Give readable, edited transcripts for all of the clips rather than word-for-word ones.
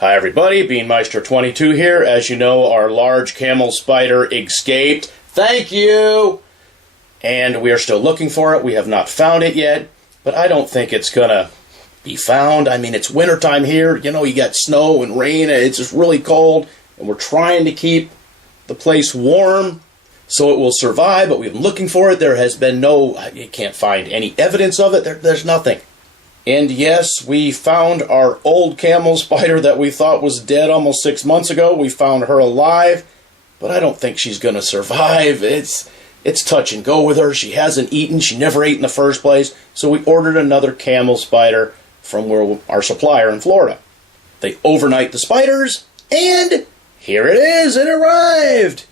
Hi everybody, Beanmeister22 here. As you know, our large camel spider escaped. Thank you! And we are still looking for it. We have not found it yet, but I don't think it's gonna be found. I mean, it's wintertime here. You know, you got snow and rain, and it's just really cold, and we're trying to keep the place warm so it will survive, but we've been looking for it. There has been you can't find any evidence of it. There's nothing. And yes, we found our old camel spider that we thought was dead almost 6 months ago. We found her alive, but I don't think she's going to survive. It's touch and go with her. She hasn't eaten. She never ate in the first place. So we ordered another camel spider from our supplier in Florida. They overnight the spiders, and here it is. It arrived.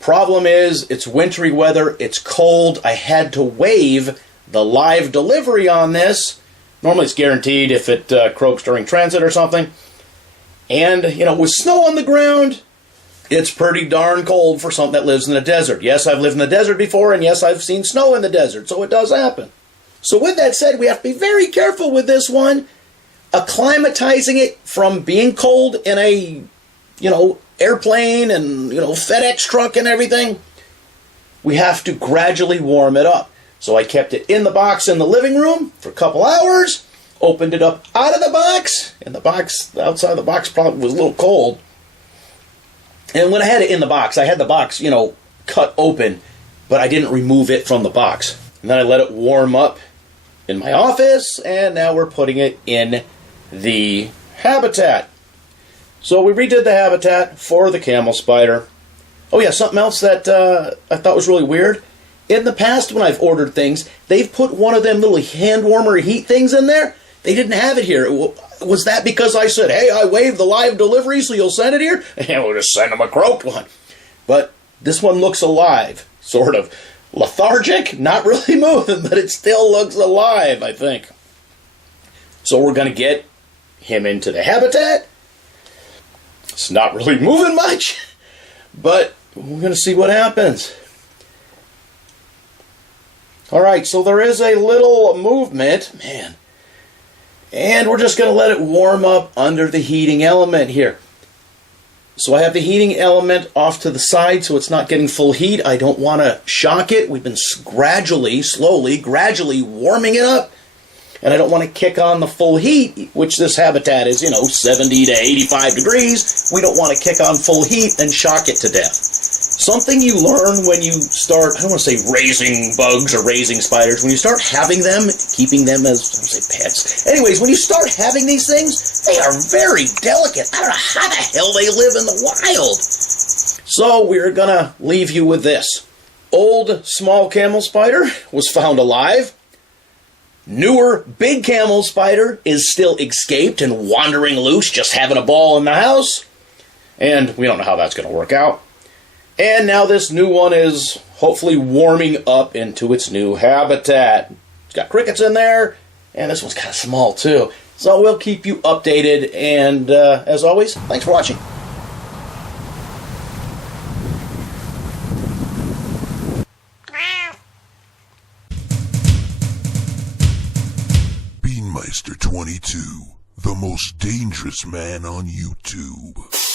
Problem is, it's wintry weather. It's cold. I had to waive the live delivery on this. Normally it's guaranteed if it croaks during transit or something. And, with snow on the ground, it's pretty darn cold for something that lives in the desert. Yes, I've lived in the desert before, and yes, I've seen snow in the desert, so it does happen. So with that said, we have to be very careful with this one, acclimatizing it from being cold in a, airplane and, FedEx truck and everything. We have to gradually warm it up. So I kept it in the box in the living room for a couple hours, opened it up out of the box, and the outside of the box probably was a little cold. And when I had it in the box, I had the box, cut open, but I didn't remove it from the box. And then I let it warm up in my office, and now we're putting it in the habitat. So we redid the habitat for the camel spider. Oh yeah, something else that I thought was really weird. In the past, when I've ordered things, they've put one of them little hand warmer heat things in there. They didn't have it here. Was that because I said, hey, I waived the live delivery, so you'll send it here? And we'll just send them a croaked one. But this one looks alive. Sort of lethargic, not really moving, but it still looks alive, I think. So we're going to get him into the habitat. It's not really moving much, but we're going to see what happens. Alright, so there is a little movement, and we're just going to let it warm up under the heating element here. So I have the heating element off to the side so it's not getting full heat. I don't want to shock it. We've been slowly, gradually warming it up, and I don't want to kick on the full heat, which this habitat is, 70 to 85 degrees. We don't want to kick on full heat and shock it to death. Something you learn when you start, I don't want to say raising bugs or raising spiders, when you start having them, keeping them as, I don't say pets. Anyways, when you start having these things, they are very delicate. I don't know how the hell they live in the wild. So we're going to leave you with this. Old small camel spider was found alive. Newer big camel spider is still escaped and wandering loose, just having a ball in the house. And we don't know how that's going to work out. And now this new one is hopefully warming up into its new habitat. It's got crickets in there, and this one's kind of small too. So we'll keep you updated, and as always, thanks for watching. Beanmeister22, the most dangerous man on YouTube.